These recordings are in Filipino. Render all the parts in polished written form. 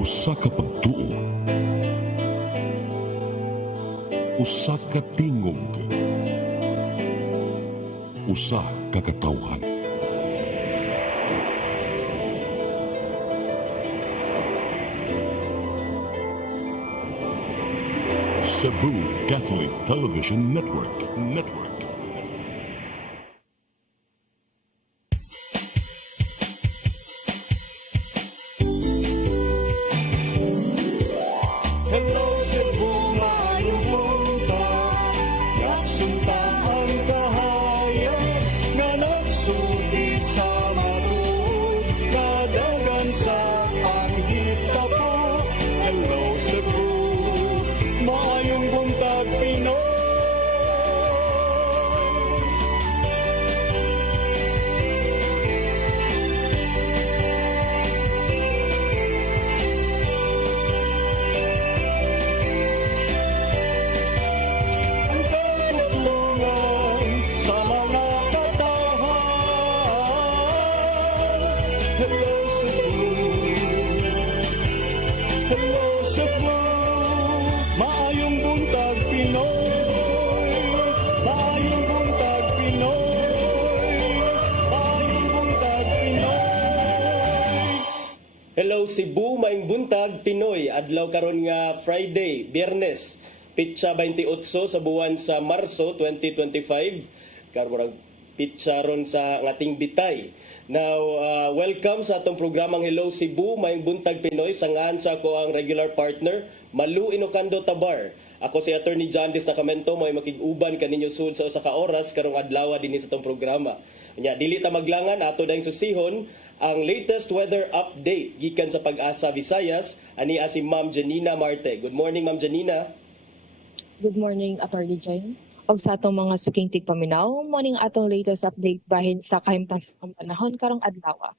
Usa ka pagtuo, usa ka tingog, usa ka katawhan. Cebu Catholic Television Network. Hello Cebu, maayong punta. Nagsunta ang kahayag nga nagsulit sa matuod. Kadagan sa anghita po. Hello Cebu, maayong buntag Pinoy. Ang katutulungan sa mga katawhan. Hello Cebu, hello Cebu, maayong buntag Pinoy. Maayong buntag Pinoy. Maayong buntag Pinoy. Hello Cebu, maayong buntag Pinoy. Adlaw karon nga Friday, Biyernes, pitsa 28 sa buwan sa Marso 2025. Karon pitsa ron sa ating bitay. Now, welcome sa atong programang Hello Cebu, maayong buntag Pinoy. Sangahan sa ako ang regular partner, Malu Inocando Tabar. Ako si Attorney John Destacamento, may makig-uban kaninyo sud sa usa ka oras karong adlaw dinhi sa atong programa. Nya dili ta maglangan ato dayong susihon ang latest weather update gikan sa Pag-asa Visayas ani si Ma'am Janina Marte. Good morning Ma'am Janina. Good morning, Attorney Jane. Og sa atong mga suking tigpaminaw, morning atong latest update bahin sa kahimtang sa panahon karong adlaw.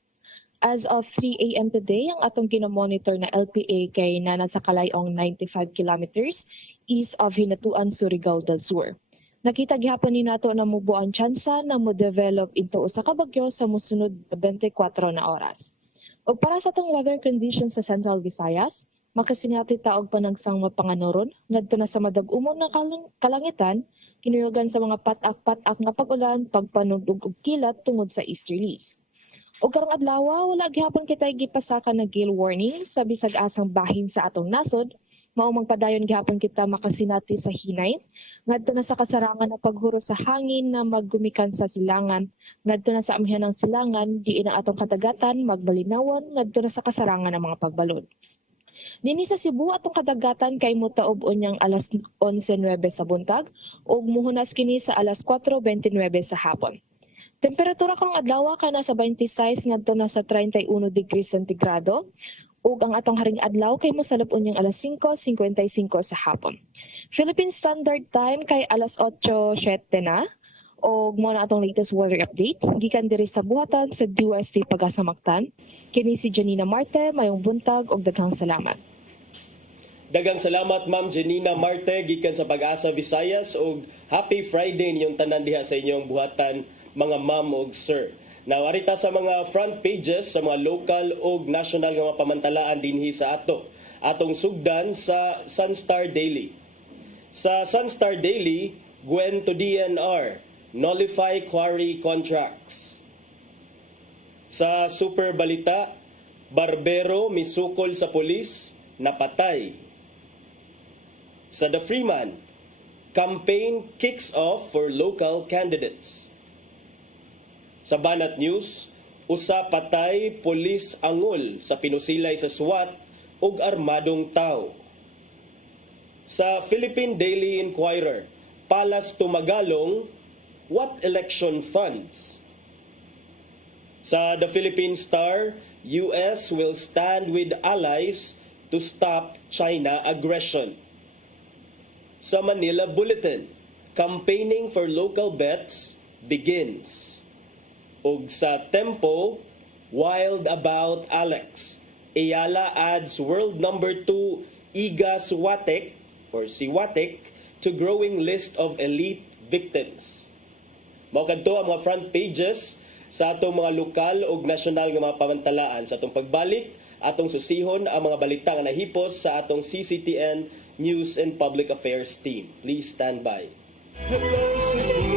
As of 3 a.m. today, ang atong kinomonitor na LPA kay nasa kalayong 95 kilometers east of Hinatuan, Surigao del Sur. Nakita gihapon ni nato na mubo ang tsansa na mo-develop into usa ka bagyo sa mosunod na 24 na oras. Og para sa atong weather conditions sa Central Visayas, makasinati taog panagsang mapanganoron ngadto na sa madag-umon na kalangitan kinuyogan sa mga patak-patak nga pag-ulan, pagpanudog ug kilat tungod sa easterlies. Og karong adlaw wala gihapon kitay gipasaka na gale warning sa bisag asang bahin sa atong nasod. Mao mang padayon gihapon kita makasinati sa hinay ngadto na sa kasarangan na paghuro sa hangin na maggumikan sa silangan ngadto na sa amihan ng silangan diin ang atong kadagatan magbalinawon ngadto na sa kasarangan ng mga pagbalod. Dinhi sa Cebu atong kadagatan kay motaob unyang alas 11:09 sa buntag ug muhunas kini sa alas 4:29 sa hapon. Temperatura karong adlaw kana sa 26 ngadto na sa 31 degrees centigrado ug ang atong haring adlaw kay mosalop unyang alas 5:55 sa hapon. Philippine Standard Time kay alas 8:07 na og mo na atong latest weather update gikan diri sa buhatan sa DOST Pag-asa Mactan. Kini si Janina Marte, mayong buntag og daghang salamat. Daghang salamat Ma'am Janina Marte gikan sa Pag-asa Visayas ug happy Friday niyong tanan diha sa inyong buhatan mga ma'am ug sir. Now arita sa mga front pages sa mga local ug national nga mga pamantalaan dinhi sa atong sugdan sa Sunstar Daily. Sa Sunstar Daily, Gwen to DNR, nullify quarry contracts. Sa Super Balita, barbero misukol sa pulis, napatay. Sa The Freeman, campaign kicks off for local candidates. Sa Banat News, usa patay pulis angol sa pinusilay sa SWAT ug armadong tao. Sa Philippine Daily Inquirer, Palas Tumagalong, what election funds? Sa The Philippine Star, US will stand with allies to stop China aggression. Sa Manila Bulletin, campaigning for local bets begins. Ug sa Tempo, wild about Alex. Ayala adds world number 2 Iga Swiatek or Swiatek to growing list of elite victims. Mao kadto ang mga front pages sa atong mga lokal ug nasyonal nga mga pamantalaan sa atong pagbalik atong susihon ang mga balita nga nahipos sa atong CCTN News and Public Affairs team. Please stand by. Hello Cebu,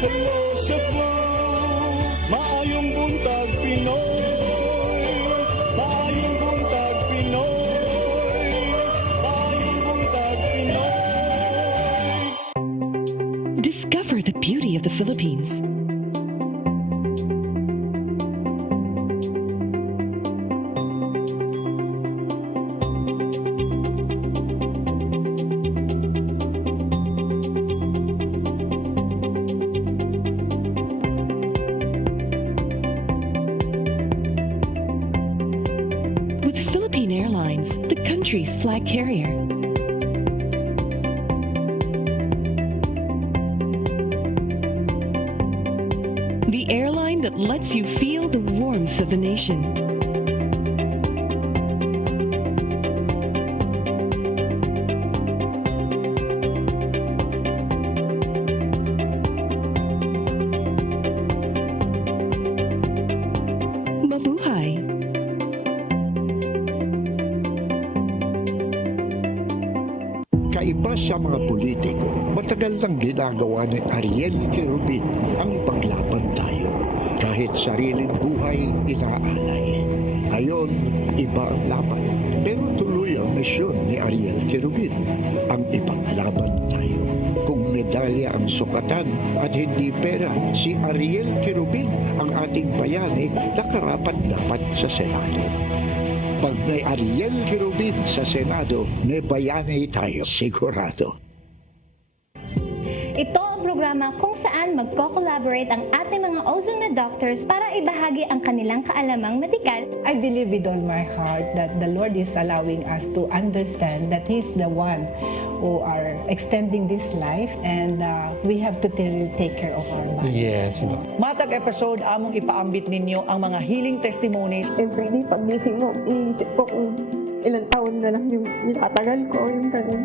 hello Cebu, maayong buntag Pinoy, maayong buntag Pinoy, maayong buntag Pinoy. Discover the beauty of the Philippines. With Philippine Airlines, the country's flag carrier. The airline that lets you feel the warmth of the nation. Mabuhay! Kaiba sa mga politiko, matagal nang ginagawa ni Ariel Quirubin ang ipaglaban tayo. Kahit sariling buhay inaalay. Ngayon, iba ang laban. Pero tuloy ang misyon ni Ariel Quirubin, ang ipaglaban tayo. Kung medalya ang sukatan at hindi pera, si Ariel Quirubin ang ating bayani na karapat dapat sa Senado. Pag may Ariel Quirubin sa Senado, may bayani tayo sigurado. Ito ang programa kung saan magko-collaborate ang ating mga ozone na doctors para ibahagi ang kanilang kaalamang medikal. I believe with all my heart that the Lord is allowing us to understand that He's the one who are extending this life, and we have to take care of our body. Matag episode among ipaambit ninyo ang mga healing testimonies. Everyday pagising mo, iisip ko kung ilang taon na lang yung itatagal ko, yung ganun.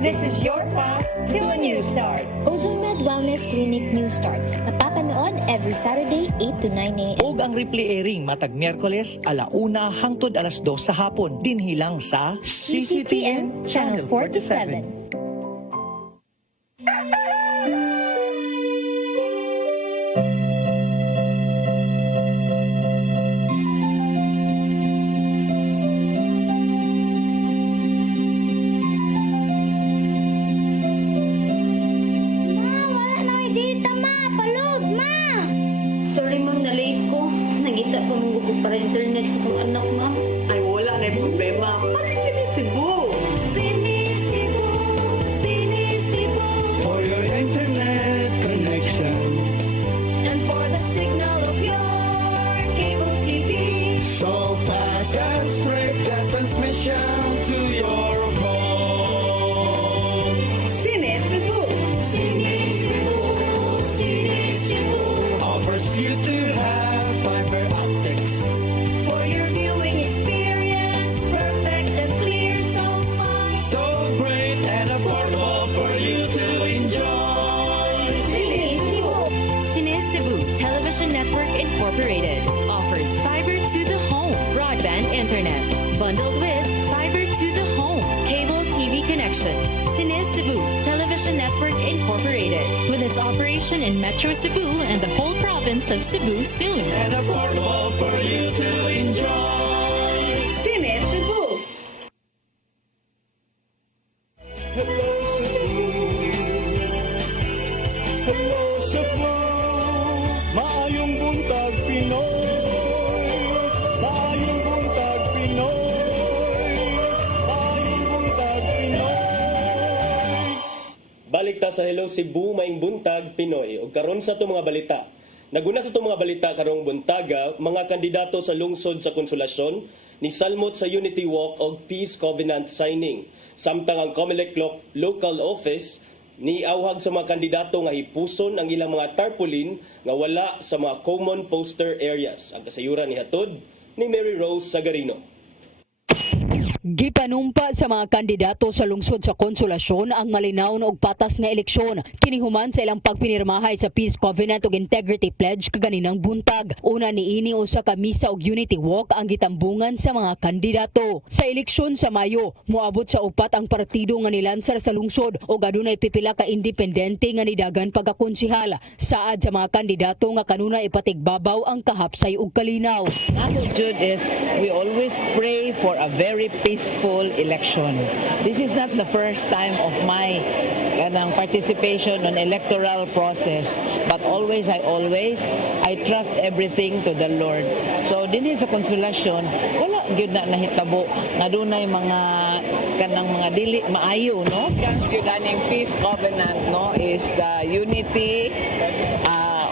This is your path to a new start. OzoneMed Wellness Clinic New Start. Mapapanood every Saturday 8 to 9 a.m. Og ang replay airing matag Miyerkules 1:00 hangtod 2:00 sa hapon. Dinhilang sa CCTN Channel 47. Sorry ma'am, na-late ko. Nagita pa mong gugod para internet sa kong anak ma'am. Ay, wala na yung problema. Pag sinisibo. Sinisibo, sinisibo, For your internet connection, and for the signal of your cable TV. so fast and straight the transmission to your home. Sinisibo, sinisibo, sinisibo, Offers you to have fiber optics. for your viewing experience, perfect and clear so far. So great and affordable for you to enjoy. Sinisibo. Cebu Television Network Incorporated offers fiber to the home broadband internet bundled with fiber to the home cable TV connection. Cebu Television Network Incorporated with its operation in Metro Cebu and the whole province of Cebu soon. And affordable for you to enjoy. Sinisibo. Hello Cebu, hello Cebu, maayong buntag Pinoy, maayong buntag Pinoy, maayong buntag Pinoy. Balik ta sa Hello Cebu, maing buntag Pinoy. O karon sa itong mga balita. Naguna sa itong mga balita karong buntaga, mga kandidato sa lungsod sa konsolasyon ni salmot sa Unity Walk o Peace Covenant signing. Samtang ang COMELEC local office ni awhag sa mga kandidato nga hipuson ang ilang mga tarpaulin nga wala sa mga common poster areas. Ang kasayuran ni hatod ni Mary Rose Sagarino. Gipanumpa sa mga kandidato sa lungsod sa Konsolasyon ang malinaw og patas nga eleksyon. Kinihuman sa ilang pagpinirmahay sa Peace Covenant ug Integrity Pledge kaganinang buntag. Una niini usa ka misa og unity walk ang gitambungan sa mga kandidato. Sa eleksyon sa Mayo, moabot sa upat ang partido nga nilansar sa lungsod ug adunay pipila ka independente nga nidagan pagkakonsihal. Saad sa mga kandidato nga kanunay ipatigbabaw ang kahapsay ug kalinaw. Ako jud is we always pray for a very peaceful election. This is not the first time of my participation on electoral process, but I trust everything to the Lord. So dinhi sa Konsolasyon, wala gyud na nahitabo nga dunay mga kanang mga dili maayo, no? Kans gyud aning Peace Covenant, no, is the unity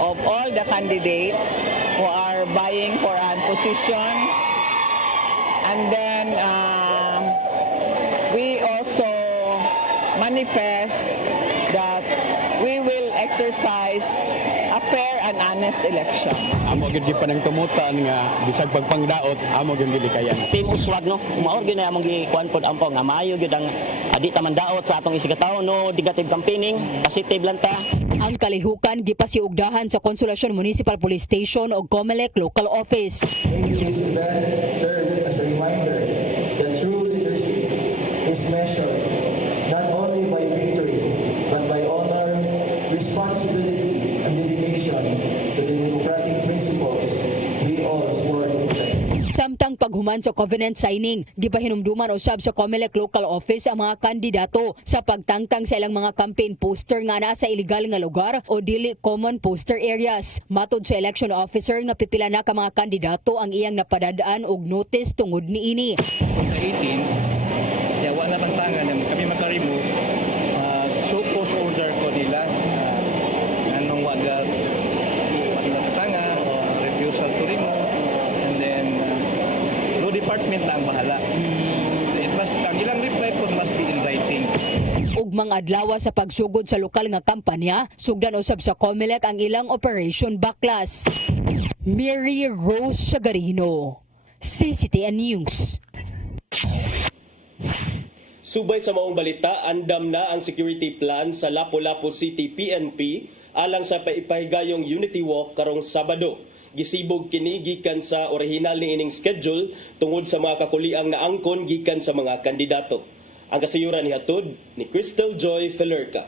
of all the candidates who are vying for a position. And then we also manifest that we will exercise a fair and honest election. Amo gyud gipanang tumutan nga bisag pagpangdaot amo gyud dili kayan. Team Uswag no, maor gyud na among gikuan pod ampo nga maayo gyud ang adi ta man daot sa atong isigataw no negative campaigning, positive lang ta. Ang kalihukan gipasiugdahan sa Konsolasyon Municipal Police Station o COMELEC Local Office. This event serve as a reminder that true leadership is measured not only by victory but by honor, responsibility, and dedication to the democratic principles we all swore to protect. Samtang paghuman sa covenant signing, gipahinumduman usab sa COMELEC Local Office ang mga kandidato sa pagtangtang sa ilang mga campaign poster nga nasa illegal nga lugar o dili common poster areas. Matod sa election officer nga pipila na ka mga kandidato ang iyang napadadaan og notice tungod niini. Sa 18, yawa na tantangan kami maka-remove show cause order ko nila anong waga tanga refusal to remove and then law department na ang bahala. It must ang ilang reply po must be in writing. Ugmang adlaw sa pagsugod sa lokal nga kampanya, sugdan usab sa COMELEC ang ilang Operation Baklas. Mary Rose Sagarino, CCTN News. Subay sa maong balita, andam na ang security plan sa Lapu-Lapu City PNP alang sa paipahigayong Unity Walk karong Sabado. Gisibog kini gikan sa orihinal ni ining schedule tungod sa mga kakuliang naangkon gikan sa mga kandidato. Ang kasayuran ni hatod ni Crystal Joy Felerca.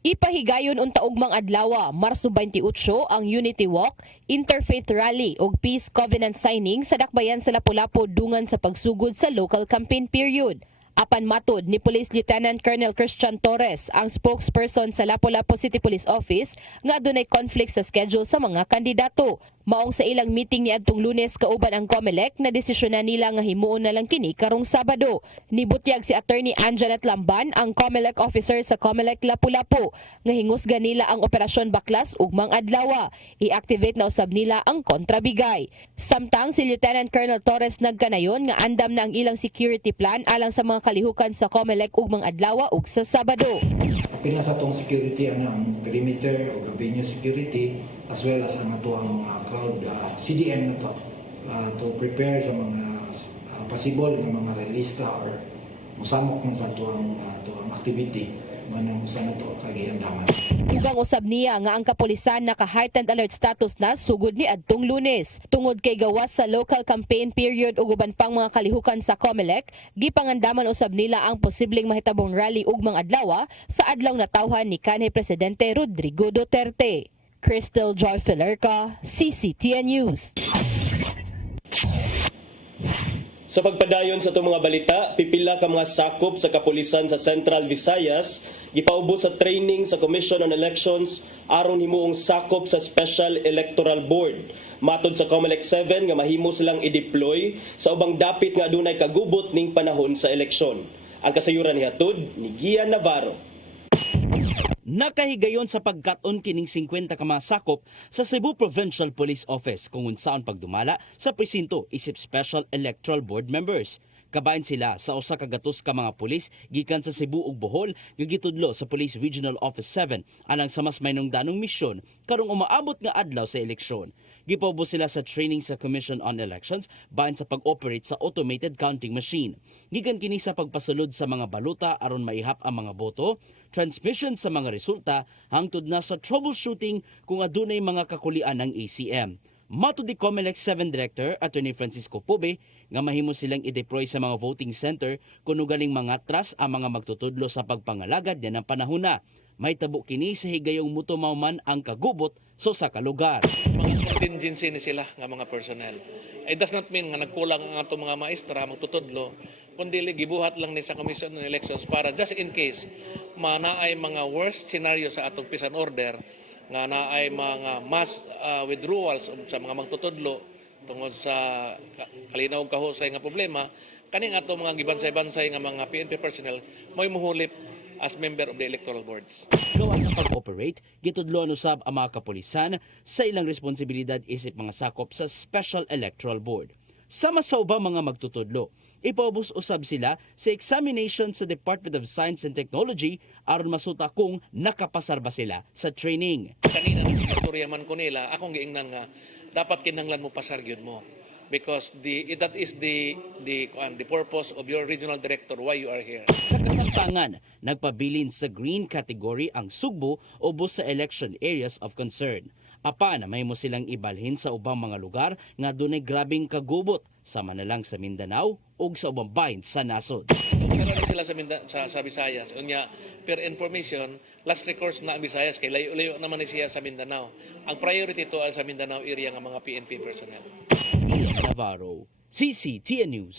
Ipahigayon unta ugmang adlaw, Marso 28 ang Unity Walk, Interfaith Rally ug Peace Covenant signing sa dakbayan sa Lapu-Lapu dungan sa pagsugod sa local campaign period. Apan matod ni Police Lieutenant Colonel Christian Torres, ang spokesperson sa Lapu-Lapu City Police Office, nga adunay conflict sa schedule sa mga kandidato. Maong sa ilang meeting ni adtong Lunes kauban ang COMELEC na desisyonan nila nga himuon na lang kini karong Sabado. Nibutyag si Attorney Anjanet Lamban, ang COMELEC officer sa COMELEC Lapu-Lapu, nga hingusgan nila ang Operasyon Baklas ugmang adlaw. I-activate na usab nila ang kontrabigay. Samtang si Lieutenant Colonel Torres nagkanayon nga andam na ang ilang security plan alang sa mga kalihukan sa COMELEC ugmang adlaw ug sa Sabado. Pila sa tong security ang perimeter o revenue security as well as ang atuang crowd CDM na to prepare sa mga possible nga mga realista or musamok man sa atuang activity manang sa nato kagihandaman. Ugang usab niya nga ang kapulisan naka-heightened alert status na sugod ni adtong Lunes. Tungod kay gawas sa local campaign period ug uban pang mga kalihukan sa COMELEC, gipangandaman usab nila ang posibleng mahitabong rally ugmang adlaw sa adlaw natawhan ni kanhi Presidente Rodrigo Duterte. Crystal Joy Felerca, CCTN News. Sa pagpadayon sa itong mga balita, pipila ka mga sakop sa kapulisan sa Central Visayas gipaubos sa training sa Commission on Elections aron himuong sakop sa Special Electoral Board. Matod sa COMELEC 7 nga mahimo silang i-deploy sa ubang dapit nga adunay kagubot ning panahon sa eleksyon. Ang kasayuran ni hatod ni Gian Navarro. Nakahigayon sa pagkaton kining 50 ka mga sakop sa Cebu Provincial Police Office kung unsaon pagdumala sa presinto isip Special Electoral Board members. Kabahin sila sa usa ka gatos ka mga pulis gikan sa Cebu ug Bohol nga gitudlo sa Police Regional Office 7 alang sa mas maynungdanong misyon karong umaabot nga adlaw sa eleksyon. Gipaubos sila sa training sa Commission on Elections bahin sa pag-operate sa automated counting machine. Gikan kini sa pagpasulod sa mga baluta aron maihap ang mga boto, transmission sa mga resulta hangtod na sa troubleshooting kung adunay mga kakulian ng ACM. Matud di COMELEC 7 Director Attorney Francisco Pobe nga mahimo silang i-deploy sa mga voting center kuno galing mga tras ang mga magtutudlo sa pagpangalagad yan ang panahon na. May tabo kini sa higayong mutumaw man ang kagubot sa usa ka lugar. Mga contingency ni sila nga mga personnel. It does not mean nga nagkulang ang atong mga maestra magtutudlo, kundi gibuhat lang ni sa Commission on Elections para just in case manaay mga worst scenario sa atong peace and order nga naay mga mass withdrawals sa mga magtutudlo tungod sa kalinaw kahusay nga problema, kaning ato mga gibansay-bansay nga mga PNP personnel may muhulip as member of the electoral boards. Gawa sa pag-operate, gitudloan usab ang mga kapulisan sa ilang responsibilidad isip mga sakop sa Special Electoral Board. Sama sa ubang mga magtutudlo, ipaubos usab sila sa examination sa Department of Science and Technology aron masuta kung nakapasar ba sila sa training. Kanina nag-istorya man ko nila, akong giingnan nga dapat kinahanglan mo pasar gyud mo because that is the purpose of your regional director why you are here. Sa kasamtangan, nagpabilin sa green category ang Sugbo ubos sa election areas of concern. Apan may mo silang ibalhin sa ubang mga lugar nga dunay grabing kagubot sama na lang sa Mindanao ug sa ubang bahin sa nasod. Karami sila sa Visayas. Unya, per information, last recourse na ang Visayas kay layo-layo naman ni siya sa Mindanao. Ang priority to ay sa Mindanao area ng mga PNP personnel. Navarro, CCTN News.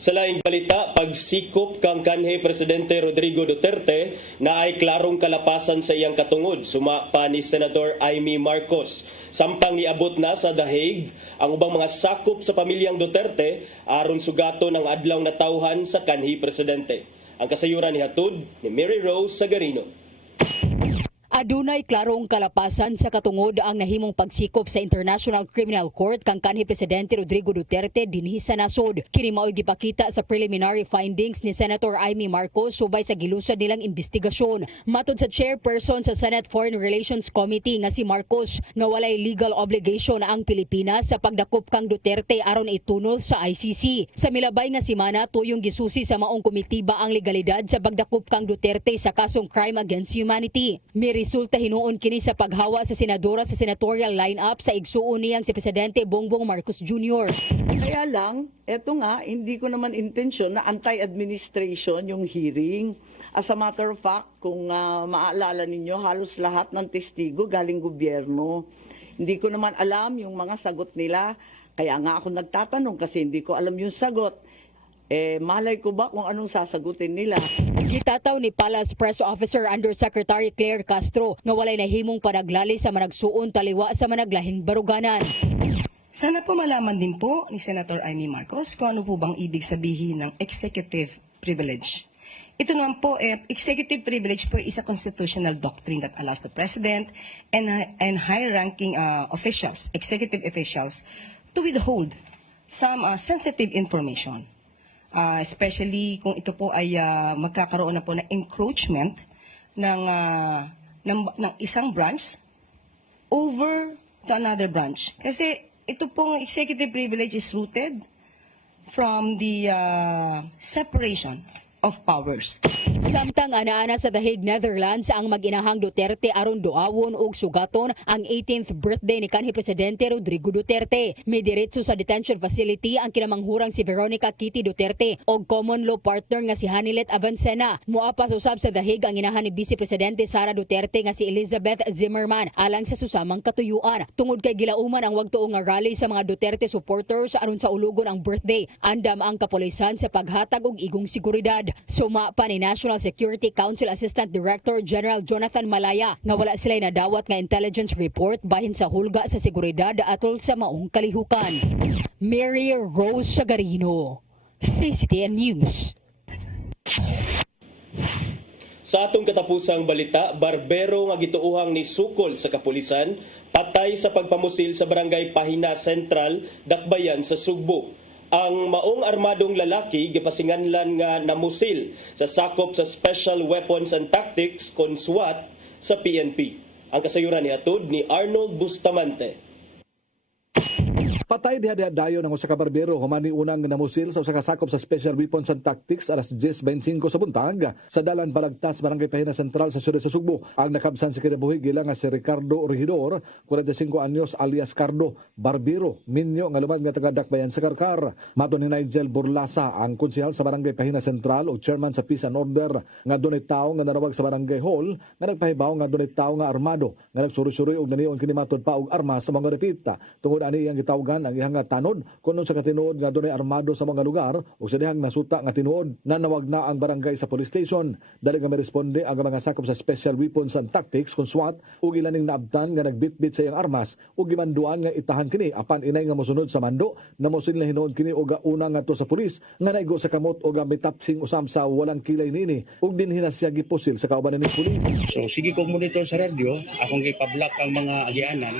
Sa laing balita, pagsikop kang kanhi Presidente Rodrigo Duterte na ay klarong kalapasan sa iyang katungod, suma pa ni Senator Amy Marcos. Sampang niabot na sa The Hague ang ubang mga sakop sa pamilyang Duterte aron sugato ng adlaw na tawhan sa kanhi Presidente. Ang kasayuran ni hatod ni Mary Rose Sagarino. Adunay klarong kalapasan sa katungod ang nahimong pagsikop sa International Criminal Court kang kanhi Presidente Rodrigo Duterte dinhi sa nasod. Kini mao'y gipakita sa preliminary findings ni Senator Amy Marcos subay sa gilusad nilang investigasyon. Matod sa chairperson sa Senate Foreign Relations Committee nga si Marcos nga walay legal obligation ang Pilipinas sa pagdakop kang Duterte aron itunol sa ICC. Sa milabay nga semana tuyong gisusi sa maong komitiba ang legalidad sa pagdakop kang Duterte sa kasong crime against humanity. Resulta hinuon kini sa paghawa sa senadora sa senatorial lineup sa igsuon niyang si Presidente Bongbong Marcos Jr. Kaya lang, eto nga, hindi ko naman intensyon na anti-administration yung hearing. As a matter of fact, kung maaalala ninyo, halos lahat ng testigo galing gobyerno. Hindi ko naman alam yung mga sagot nila. Kaya nga ako nagtatanong kasi hindi ko alam yung sagot. Malay ko ba kung anong sasagutin nila? Gitataw ni Palace Press Officer Undersecretary Claire Castro nga walay nahimong panaglali sa managsuon taliwa sa managlahing baruganan. Sana po malaman din po ni Senator Amy Marcos kung ano po bang ibig sabihin ng executive privilege. Ito naman po, executive privilege po is a constitutional doctrine that allows the President and high-ranking officials, executive officials, to withhold some sensitive information. Especially kung ito po ay magkakaroon na po ng encroachment ng isang branch over to another branch. Kasi ito pong executive privilege is rooted from the separation of powers. Samtang ana-ana sa The Hague, Netherlands, ang mag-inahang Duterte aron duawon og sugaton ang 18th birthday ni kanhi Presidente Rodrigo Duterte. May diretso sa detention facility ang kinamanghurang si Veronica Kitty Duterte og common law partner nga si Hanilet Avancena. Moapas usab sa The Hague ang inahan ni Vice Presidente Sara Duterte nga si Elizabeth Zimmerman alang sa susamang katuyuan. Tungod kay gilauman ang wagtuong nga rally sa mga Duterte supporters aron sa ulugon ang birthday, andam ang kapulisan sa paghatag og igong seguridad. Suma pa ni National Security Council Assistant Director General Jonathan Malaya nga wala sila nadawat nga intelligence report bahin sa hulga sa seguridad atol sa maong kalihukan. Mary Rose Sagarino, CCTN News. Sa atong katapusang balita, barbero nga gituuhang ni sukol sa kapulisan, patay sa pagpamusil sa barangay Pahina Central, Dakbayan sa Sugbo. Ang maong armadong lalaki gipasinganlan nga namusil sa sakop sa Special Weapons and Tactics kon SWAT sa PNP. Ang kasayuran ni hatod ni Arnold Bustamante. Patay diha dayon ang usa ka barbero humani unang namusil sa usa ka sakop sa Special Weapons and Tactics alas 10:25 sa buntag sa dalan Balagtas, Barangay Pahina Central sa siyudad sa Sugbo. Ang nakabsan sa kinabuhi gila nga si Ricardo Regidor, 45 anyos alias Cardo, barbero, minyo nga lumad nga taga Dakbayan sa Karkar. Mato ni Nigel Burlasa, ang konsehal sa Barangay Pahina Central o chairman sa Peace and Order, nga dunay tawo nga narawag sa Barangay Hall nga nagpahibaw nga dunay tawo nga armado nga nagsuri-suri og nanion kini matod pa og armas sa mga repita. Tungod ani iyang gitawgan ang ihang nga tanod kuno sa katinuod nga dunay armado sa mga lugar ug sa dihang nasuta nga tinuod nanawag na ang barangay sa police station. Dali nga miresponde ang mga sakop sa Special Weapons and Tactics kon SWAT ug ilaning naabtan nga nagbitbit sa iyang armas ug gimanduan nga itahan kini apan inay nga mosunod sa mando namosin na hinuon kini og una nga to sa pulis nga naigo sa kamot og mitapsing usam sa walang kilay nini ug dinhi na siya gipusil sa kaubanan ni pulis. So sige kog monitor sa radyo, akong gipablock ang mga agianan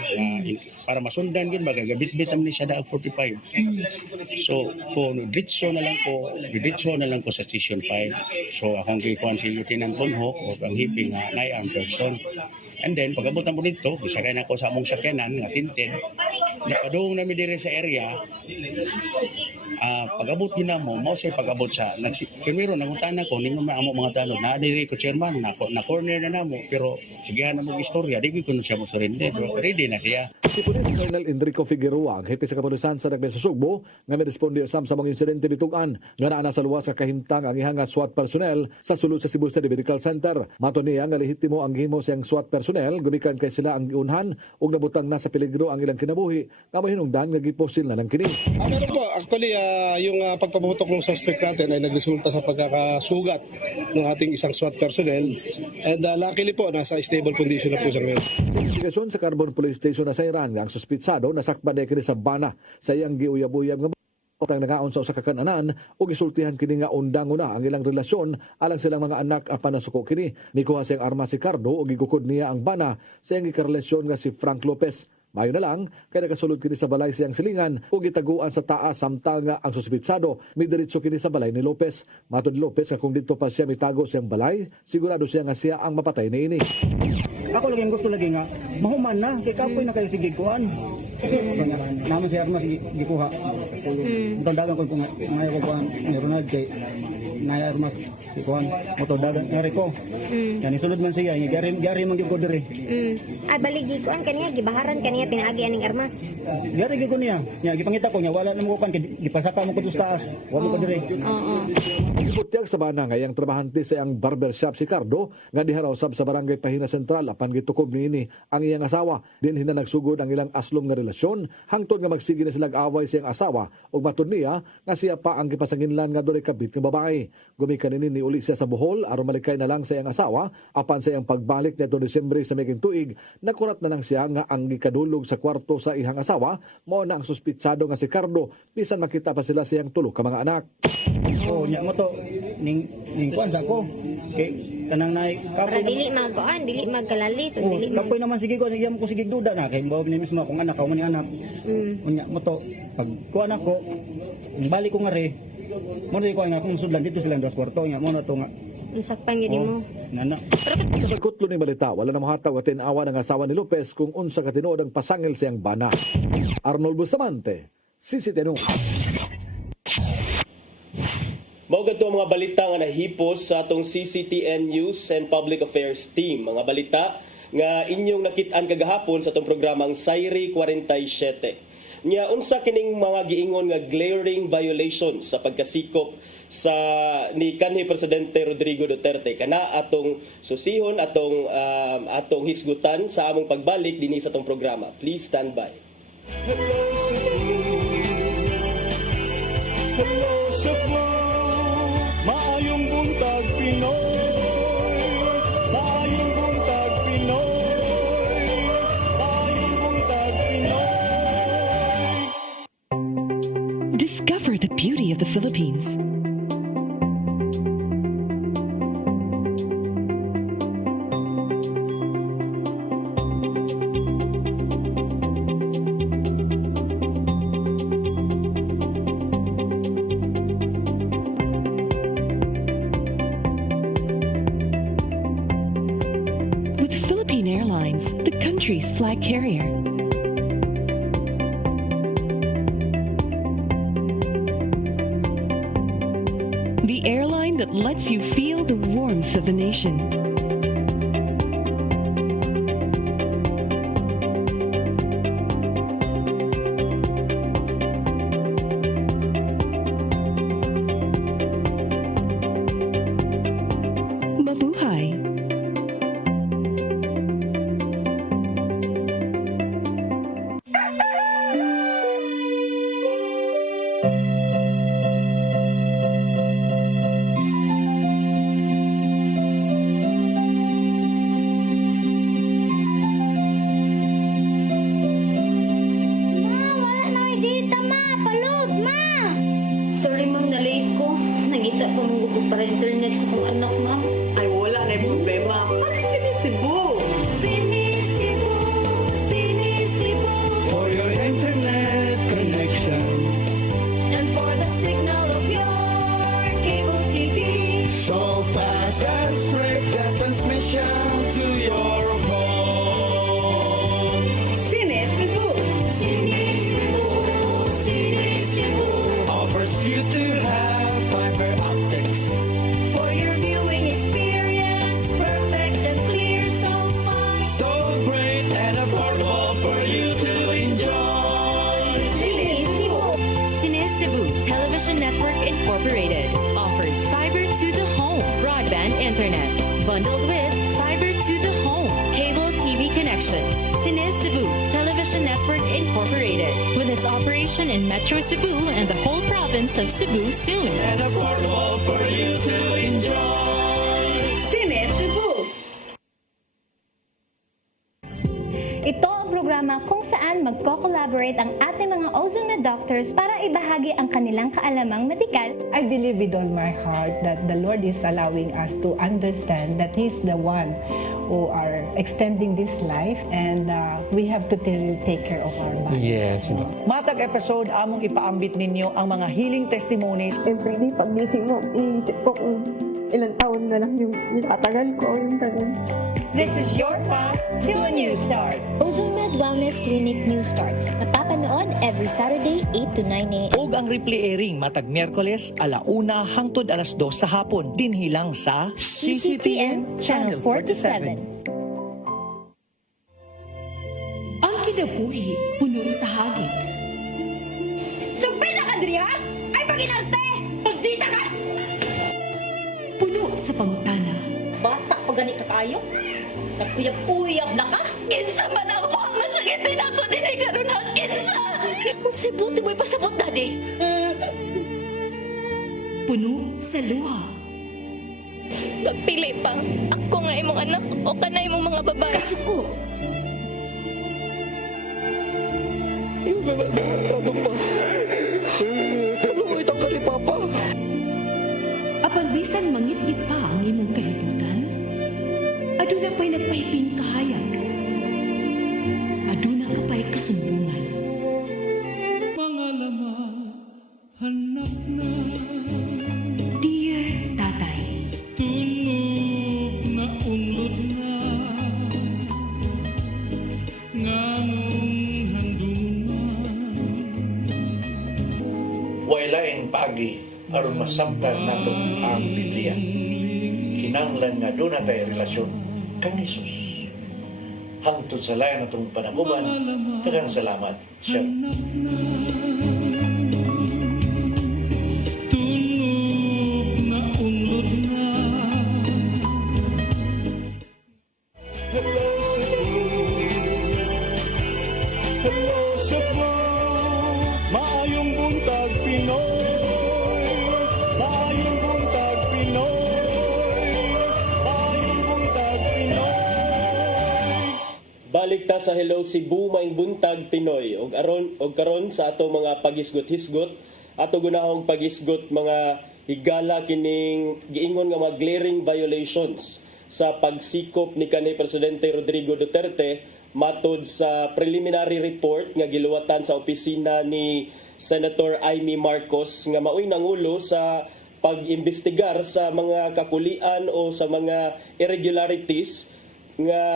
para masundan gid magagabitbit ni siya daag 45. So kung ditso na lang ko sa Station 5. So akong gikuan si Lieutenant Tonhok o ang hippie nga nai-armed person. And then pagabot na po dito, gisakay na ko sa among sakyanan nga tinted. Napadung namin dire sa area. Pagabot din mo say pagabot sa primero nanguntan ako ninyo maamo mga tanong na diri ko chairman na corner na namo pero sigahan na mo istorya di ko kuno siya mo surrender ready na siya. Si Police Colonel Enrico Figueroa, ang hepe sa kapulisan sa Dakbayan sa Sugbo, nga miresponde usam sa mga insidente bitugan nga naa sa luwas sa kahimtang ang ihang SWAT personnel sa sulod sa Cebu City Medical Center. Mato niya nga lehitimo ang gihimo siyang SWAT personnel gumikan kay sila ang giunhan ug nabutang na sa peligro ang ilang kinabuhi nga mahinungdan nga giposil na lang kini. Ano po, actually yung pagpaputok ng suspect natin ay nagresulta sa pagkakasugat ng ating isang SWAT personnel and luckily po nasa stable condition na po siya ngayon. Investigasyon sa Carbon Police Station na sa Iran nga ang suspitsado nasakban na kini sa bana sa iyang giuyab-uyab nga ang nangaon sa usa ka kananan ug gisultihan kini nga undang una ang ilang relasyon alang silang mga anak apan nasuko kini. Nikuha siyang armas si Cardo ug gigukod niya ang bana sa iyang gikarelasyon nga si Frank Lopez. Mayo na lang, kaya nakasulod kini sa balay siyang silingan o gitaguan sa taas samtang nga ang suspitsado midiretso kini sa balay ni Lopez. Matod ni Lopez nga kung dito pa siya mitago siyang balay, sigurado siya nga siya ang mapatay ni ini. Ako lagi ang gusto lagi nga, mahuman na, kay kapoy na kayo sige kuhan. Naman siya armas gikuha. Ito dagan ko kung ngayon ko kuhan ni Ronald kay naya armas gikuhan. Ito dagan ngari ko. Yan isulod man siya, gari man giko diri. Balik gikuhan kaniya, gibaharan kaniya pinaagi aning armas. Gari giko niya, nya gipangita ko niya wala na mo kuhan kay gipasaka mo ko sa taas. Wa mo ko diri. Gibutyag sa bana nga iyang trabahante sa iyang barbershop si Cardo nga diha raw sab sa Barangay Pahina Central apan gitukob niini ang iyang asawa dinhi na nagsugod ang ilang aslom nga relasyon hangtod nga magsige na silang away sa iyang asawa ug matud niya nga siya pa ang gipasanginlan nga dunay kabit nga babae. Gumikan ni uli siya sa Bohol aron malikay na lang sa iyang asawa apan sa iyang pagbalik nito Disyembre sa miging tuig nakurat na lang siya nga ang gikadulog sa kwarto sa ihang asawa mao na ang suspitsado nga si Cardo bisan makita pa sila siyang tulo ka mga anak. Oh, nya mo to ning kuan sa ko kay kanang nay Para dili magkuan, dili magkalalis, o dili kapoy naman sige ko iyam ko sige duda na kay mao ni mismo akong anak mo ni anak. Unya mo to pag kuan ako balik ko nga re mo di ko nga kung sudlan dito sila dos kwarto nya mo na to nga sakpan gyud mo. Nana. Sa pagkutlo ni balita, wala na mahatag at tinawa ng asawa ni Lopez kung unsa ka tinuod ang pasangil siyang bana. Arnold Bustamante, CCTV. Mao gadto ang mga balita nga nahipos sa atong CCTN News and Public Affairs Team. Mga balita nga inyong nakit-an kagahapon sa atong programang Sayri 47. Nya unsa kining mga giingon nga glaring violations sa pagkasikop sa ni kanhi Presidente Rodrigo Duterte kana atong susihon atong hisgutan sa among pagbalik dinhi sa atong programa. Please stand by. Hello Cebu, maayong buntag Pinoy, maayong buntag Pinoy, maayong buntag Pinoy. Discover the beauty of the Philippines. country's flag carrier. The airline that lets you feel the warmth of the nation. Mabuhay! Sorry ma'am, na-late ko. Nagita pa mong gupog para internet sa kong anak ma'am. Ay, wala na yung problema. Magsisibo! Sinisibo, sinisibo, For your internet connection. and for the signal of your cable TV. So fast and straight the transmission to your home. Sinisibo! Sinisibo, sinisibo, Offers you to have fiber optics. for your viewing experience, perfect and clear so fast. So great and affordable for you to enjoy. Sinisibo. Cine Cebu Television Network Incorporated offers fiber to the home broadband internet bundled with fiber to the home cable TV connection. Cine Cebu Television Network Incorporated with its operation in Metro Cebu and the whole province of Cebu soon. And affordable for you to enjoy. Sinisibo! Ito ang programa kung saan magko-collaborate ang ating mga ozone doctors para ibahagi ang kanilang kaalamang medikal. I believe with all my heart that the Lord is allowing us to understand that He's the one who are extending this life and we have to take care of our body. Matag episode among ipaambit ninyo ang mga healing testimonies. Everyday pagising mo, iisip ko kung ilang taon na lang yung itatagal ko, yung ganun. This is your path to a new start. Ozomed Wellness Clinic New Start. Mapapanood every Saturday 8 to 9 a.m. Og ang replay airing matag Miyerkules 1:00 hangtod 2:00 sa hapon dinhi lang sa CCTN Channel 47. Ang kinabuhi puno sa hagit. Sugpil na ka, Dri, ha? Ay, pag-inarte! Pagdita ka! Puno sa pangutana. Bata pa gani ka kayo? Nagpuyab-puyab na ka? Kinsa man ang mga masakitin ako din ay karoon na kinsa! Kung si buti mo'y pasabot na di. Puno sa luha. Pagpili pa, ako nga imong anak o kanay imong mga babae. Kasuko. Yung ano pa? Ano itong kani Papa? Apan bisan mangit-ngit pa ang imong kalibutan, aduna pa'y nagpahiping kahayag. Aduna ka pa'y kasumbungan. Hanap na Dear Tatay, tunog na unlot na nganong handuman. Wailaing pagi aron masabtan nato ang Biblia. Kinanglan nga doon na tayo relasyon kang Jesus. Hangtod sa layan natong panaguban, daghang salamat. Shalom. Tunog na unlot na. Hello Cebu, hello Cebu, maayong buntag Pinoy, maayong buntag Pinoy, maayong buntag Pinoy. Balik ta sa Hello Cebu, maing buntag Pinoy. Og karon sa ato mga pagisgot-hisgot, ato gunahong pagisgot mga higala kining giingon nga mga glaring violations sa pagsikop ni kanhi Presidente Rodrigo Duterte matod sa preliminary report nga giluwatan sa opisina ni Senator Amy Marcos nga maoy nangulo sa pag-imbestigar sa mga kakulian o sa mga irregularities nga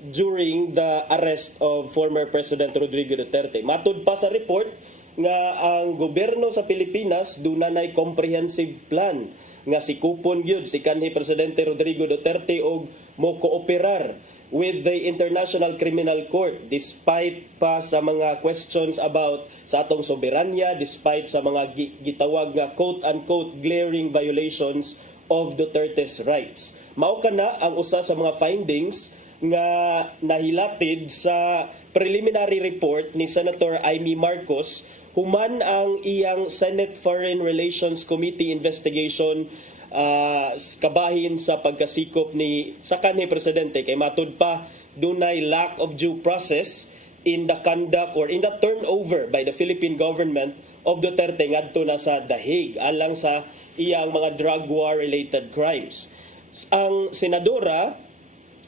during the arrest of former President Rodrigo Duterte. Matud pa sa report nga ang gobyerno sa Pilipinas dunay comprehensive plan nga sikupon gyud si kanhi Presidente Rodrigo Duterte og mo kooperar with the International Criminal Court despite pa sa mga questions about sa atong soberanya, despite sa mga gitawag nga quote-unquote glaring violations of Duterte's rights. Mao kana ang usa sa mga findings nga nahilatid sa preliminary report ni Senator Amy Marcos human ang iyang Senate Foreign Relations Committee investigation kabahin sa pagkasikop ni sa kanhi presidente kay matud pa dunay lack of due process in the conduct or in the turnover by the Philippine government of Duterte ngadto na sa The Hague alang sa iyang mga drug war related crimes. Ang senadora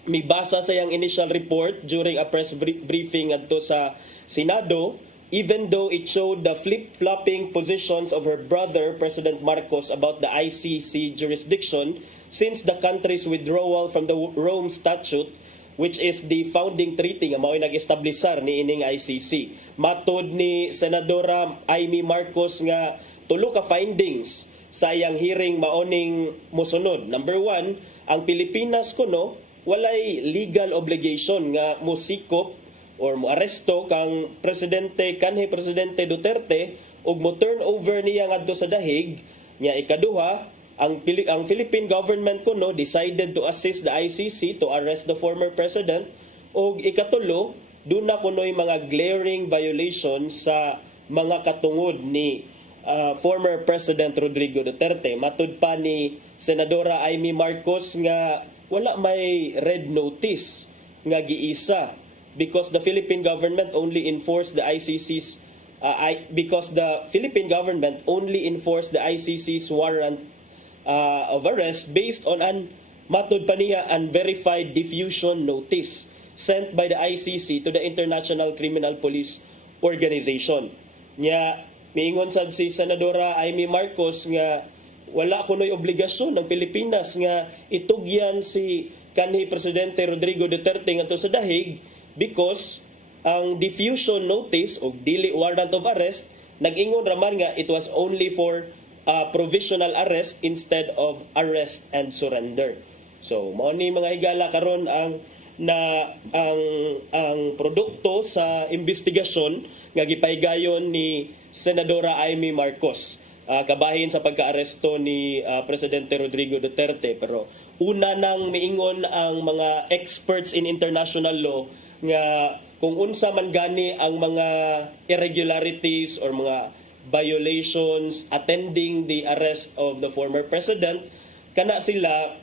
mibasa sa iyang initial report during a press briefing adto sa Senado. Even though it showed the flip-flopping positions of her brother, President Marcos, about the ICC jurisdiction since the country's withdrawal from the Rome Statute, which is the founding treaty nga mao'y nag-establisar ni ining ICC. Matod ni Senadora Amy Marcos nga tulo ka findings sa iyang hearing maoning mosunod. Number 1, ang Pilipinas kuno walay legal obligation nga mosikop or mo aresto kang kanhi Presidente Duterte ug mo turn over niya ngadto sa The Hague. Nya ikaduha, ang Philippine government kuno decided to assist the ICC to arrest the former president ug ikatulo, duna kunoy mga glaring violations sa mga katungod ni former President Rodrigo Duterte. Matud pa ni Senadora Amy Marcos nga wala may red notice nga giisa because the Philippine government only enforced the ICC's warrant of arrest based on an matud pa niya unverified diffusion notice sent by the ICC to the International Criminal Police Organization. Nya miingon sad si Senadora Amy Marcos nga wala kunoy obligasyon ng Pilipinas nga itugyan si kanhi Presidente Rodrigo Duterte ngadto sa The Hague because ang diffusion notice o dili warrant of arrest nag-ingon raman nga it was only for provisional arrest instead of arrest and surrender. So mao ni mga higala karon ang produkto sa investigasyon nga gipahigayon ni Senadora Amy Marcos kabahin sa pagkaaresto ni Presidente Rodrigo Duterte. Pero una nang miingon ang mga experts in international law nga kung unsa man gani ang mga irregularities or mga violations attending the arrest of the former president, kana sila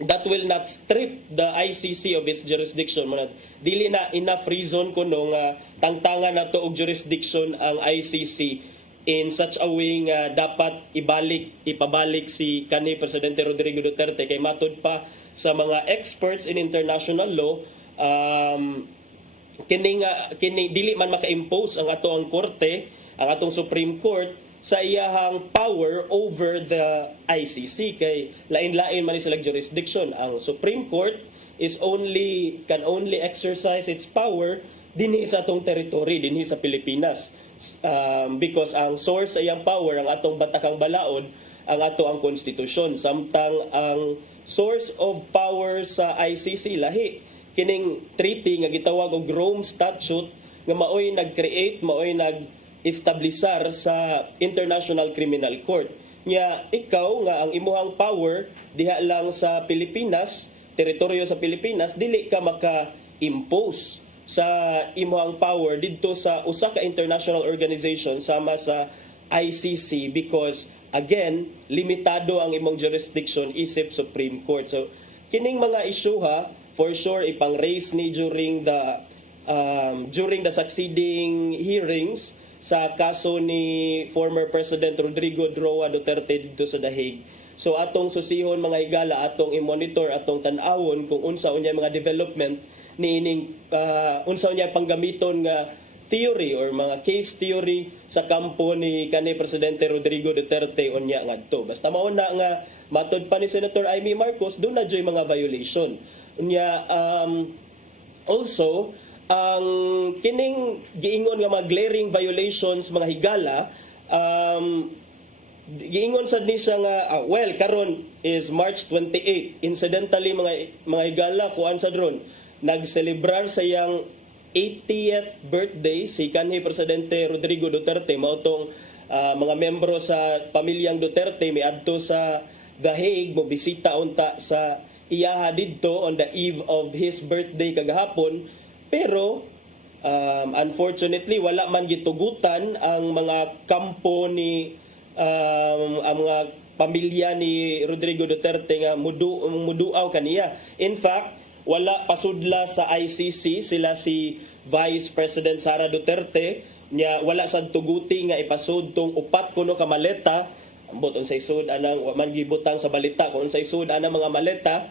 that will not strip the ICC of its jurisdiction. Dili na enough reason kuno nga tangtangan nato og jurisdiction ang ICC in such a way nga dapat ipabalik si kanhi Presidente Rodrigo Duterte kay matud pa sa mga experts in international law kini dili man maka-impose ang atong korte, ang atong Supreme Court sa iyahang power over the ICC kay lain-lain man ni silang jurisdiction. Ang Supreme Court can only exercise its power dinhi sa atong territory, dinhi sa Pilipinas. Because ang source sa iyang power, ang atong batakang balaod, ang ato ang konstitusyon. Samtang ang source of power sa ICC lahi kining treaty nga gitawag og Rome Statute nga maoy nag-create, maoy nag-establisar sa International Criminal Court. Nya ikaw nga ang imuhang power diha lang sa Pilipinas, teritoryo sa Pilipinas, dili ka maka-impose sa imuhang power didto sa usa ka international organization sama sa ICC because again limitado ang imong jurisdiction isip Supreme Court. So kining mga isyuha for sure ipang-raise ni during the succeeding hearings sa kaso ni former President Rodrigo Roa Duterte dito sa The Hague. So atong susihon mga higala, atong i-monitor, atong tan-awon kung unsa unya mga development ni ining unsa unya panggamiton nga theory or mga case theory sa kampo ni kanhi Presidente Rodrigo Duterte unya ngadto. Basta mao na nga matud pa ni Senator Amy Marcos, doon na joy mga violation. Unya also ang kining giingon nga mga glaring violations mga higala, giingon sad ni siya nga well karon is March 28. Incidentally mga higala kuan sa drone nagselebrar sa iyang 80th birthday si kanhi Presidente Rodrigo Duterte. Mao tong mga membro sa pamilyang Duterte miadto sa The Hague mo bisita unta sa iyaha didto on the eve of his birthday kagahapon. Pero unfortunately wala man gitugutan ang mga kampo ni ang mga pamilya ni Rodrigo Duterte nga muduaw kaniya. In fact, wala pasudla sa ICC sila si Vice President Sara Duterte nya wala sad tuguti nga ipasud tong upat kuno ka maleta. Ambot unsay sud anang wa man gibutang sa balita kung unsay sud anang mga maleta,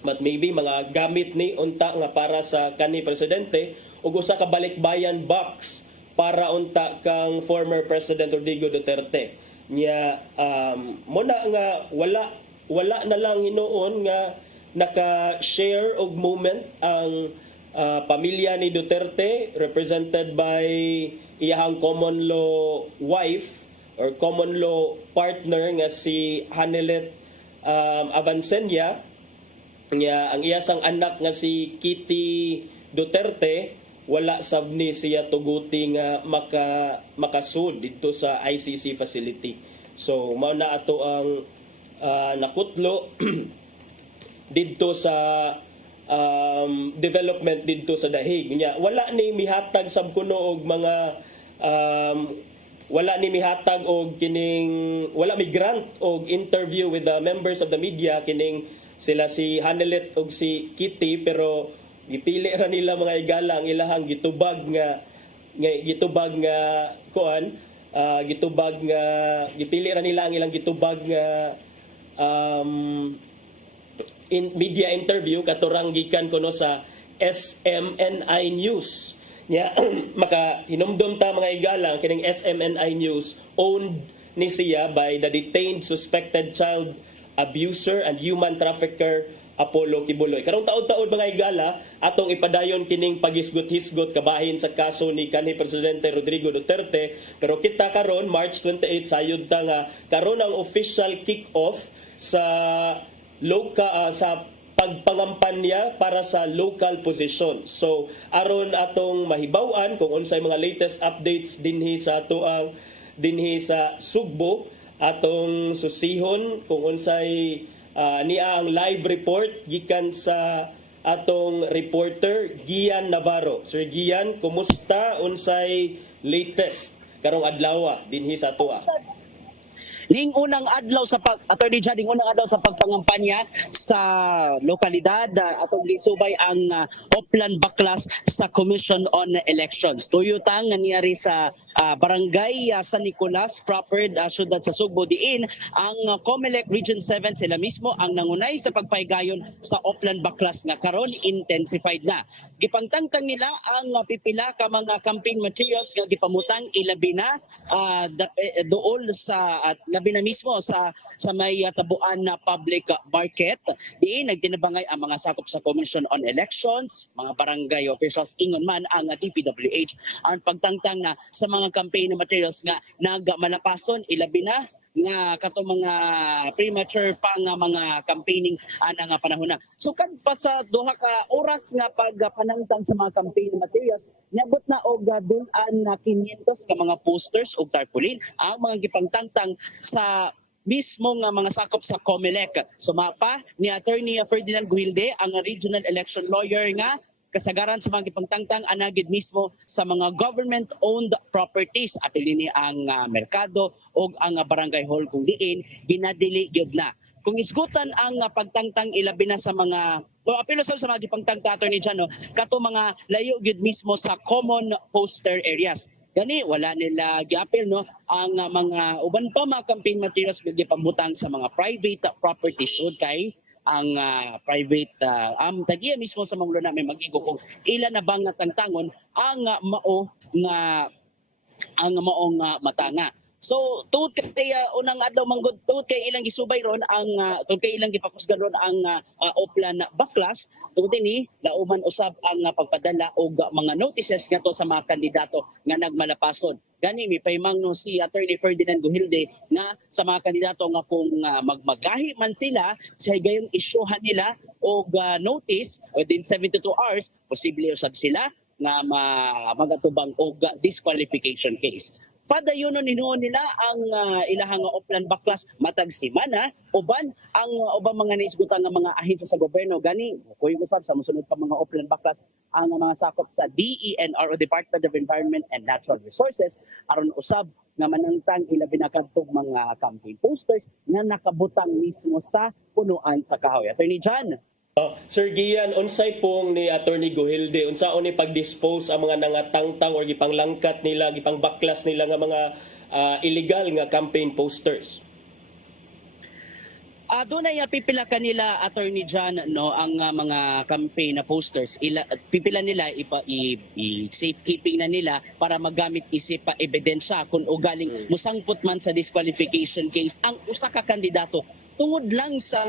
but maybe mga gamit ni unta nga para sa kanhi presidente ug usa ka balikbayan box para unta kang former President Rodrigo Duterte. Nya mo na nga wala na lang hinuon nga naka-share og moment ang pamilya ni Duterte represented by iyahang common law wife or common law partner nga si Hanelet Avancenia. Nya ang iyasang anak nga si Kitty Duterte wala sabni siya tuguti nga makasud dito sa ICC facility. So mao na ato ang nakutlo dito sa development dito sa The Hague. Nya wala ni mihatag sab kuno og mga wala ni mihatag og kining wala mi grant og interview with the members of the media kining sila si Hanelet og si Kitty, pero gipili ra nila mga higala ang ilahang gitubag nga kuan gitubag nga gipili ra nila ang ilang gitubag nga in media interview katurang gikan kuno sa SMNI News. Nya maka hinumdum ta mga higala kining SMNI News owned ni siya by the detained suspected child abuser and human trafficker Apollo Kibuloy. Karong taod-taod mga higala atong ipadayon kining pagisgot-hisgot kabahin sa kaso ni kanhi Presidente Rodrigo Duterte, pero kita karon March 28 sayod ta nga karon ang official kick-off sa sa pagpangampanya para sa local position. So aron atong mahibaw-an kung unsay mga latest updates dinhi sa atoang dinhi sa Sugbo, atong susihon kung unsay niya ang live report gikan sa atong reporter Gian Navarro. Sir Gian, kumusta unsay latest karong adlaw dinhi sa atoa? Ning unang adlaw sa Attorney John, ning unang adlaw sa pagpangampanya sa lokalidad atong gisubay ang Oplan Baklas sa Commission on Elections. Tuyotang nangyari sa barangay San Nicolas proper syudad sa Sugbo diin ang COMELEC Region 7 sila mismo ang nangunay sa pagpahigayon sa Oplan Baklas nga karon intensified na. Gipangtangtang nila ang pipila ka mga campaign materials nga gipamutang ilabi na dool sa labi na mismo sa may tabuan na public market. Diin nagtinabangay ang mga sakop sa Commission on Elections, mga barangay officials, ingon man ang DPWH ang pagtangtang na sa mga campaign materials nga nagmalapason ilabi na nga kato mga premature pa nga mga campaigning ana nga panahon na. So kad pa sa duha ka oras nga pagpanangtang sa mga campaign materials, niabot na og dun-an na 500 ka mga posters og tarpaulin ang mga gipangtangtang sa mismo nga mga sakop sa COMELEC. Sumapa ni Attorney Ferdinand Guilde, ang regional election lawyer nga kasagaran sa mga gipangtangtang anagid mismo sa mga government-owned properties at ini ang merkado o ang barangay hall kung diin ginadili gyud na. Kung isgutan ang pagtangtang ilabi na sa mga apilo sa mga gipangtangtang ato ni Jano kato mga layo gyud mismo sa common poster areas. Gani wala nila giapil no ang mga uban pa mga campaign materials gipamutang sa mga private properties so kay ang private tagiya mismo sa mga na may mag-igo kung ilan na bang tangtangon ang mao nga maong matanga. So tuod kay unang adlaw manggod, tuod kay ilang gisubay ron ang tuod kay ilang gipakusgan ron ang Oplan Baklas, tuod ni lauman usab ang pagpadala og mga notices ngadto sa mga kandidato nga nagmalapason. Gani mi paymangno si Attorney Ferdinand Gohilde nga sa mga kandidato nga kung magmagahi man sila sa gayong isyuhan nila og notice within 72 hours, posible usab sila nga magatubang og disqualification case. Padayonon hinuon nila ang ilahang Oplan Baklas matag semana uban ang ubang mga naisgutan nga mga ahensya sa gobyerno gani kuy usab sa mosunod pa mga Oplan Baklas ang mga sakop sa DENR o Department of Environment and Natural Resources aron usab nga manangtang ilabi na kadtong mga campaign posters nga nakabutang mismo sa punuan sa kahoy. Attorney John. Sir Gian, unsay pong ni Attorney Gohilde, unsaon ni pag-dispose ang mga nangatangtang or gipanglangkat nila, gipangbaklas nila nga mga illegal nga campaign posters? Doon ay pipila kanila, Attorney John, no, ang mga campaign na posters. Pipila nila, i-safekeeping na nila para magamit isip pa ebidensya kung ugaling musangput man sa disqualification case ang usa ka kandidato tungod lang sa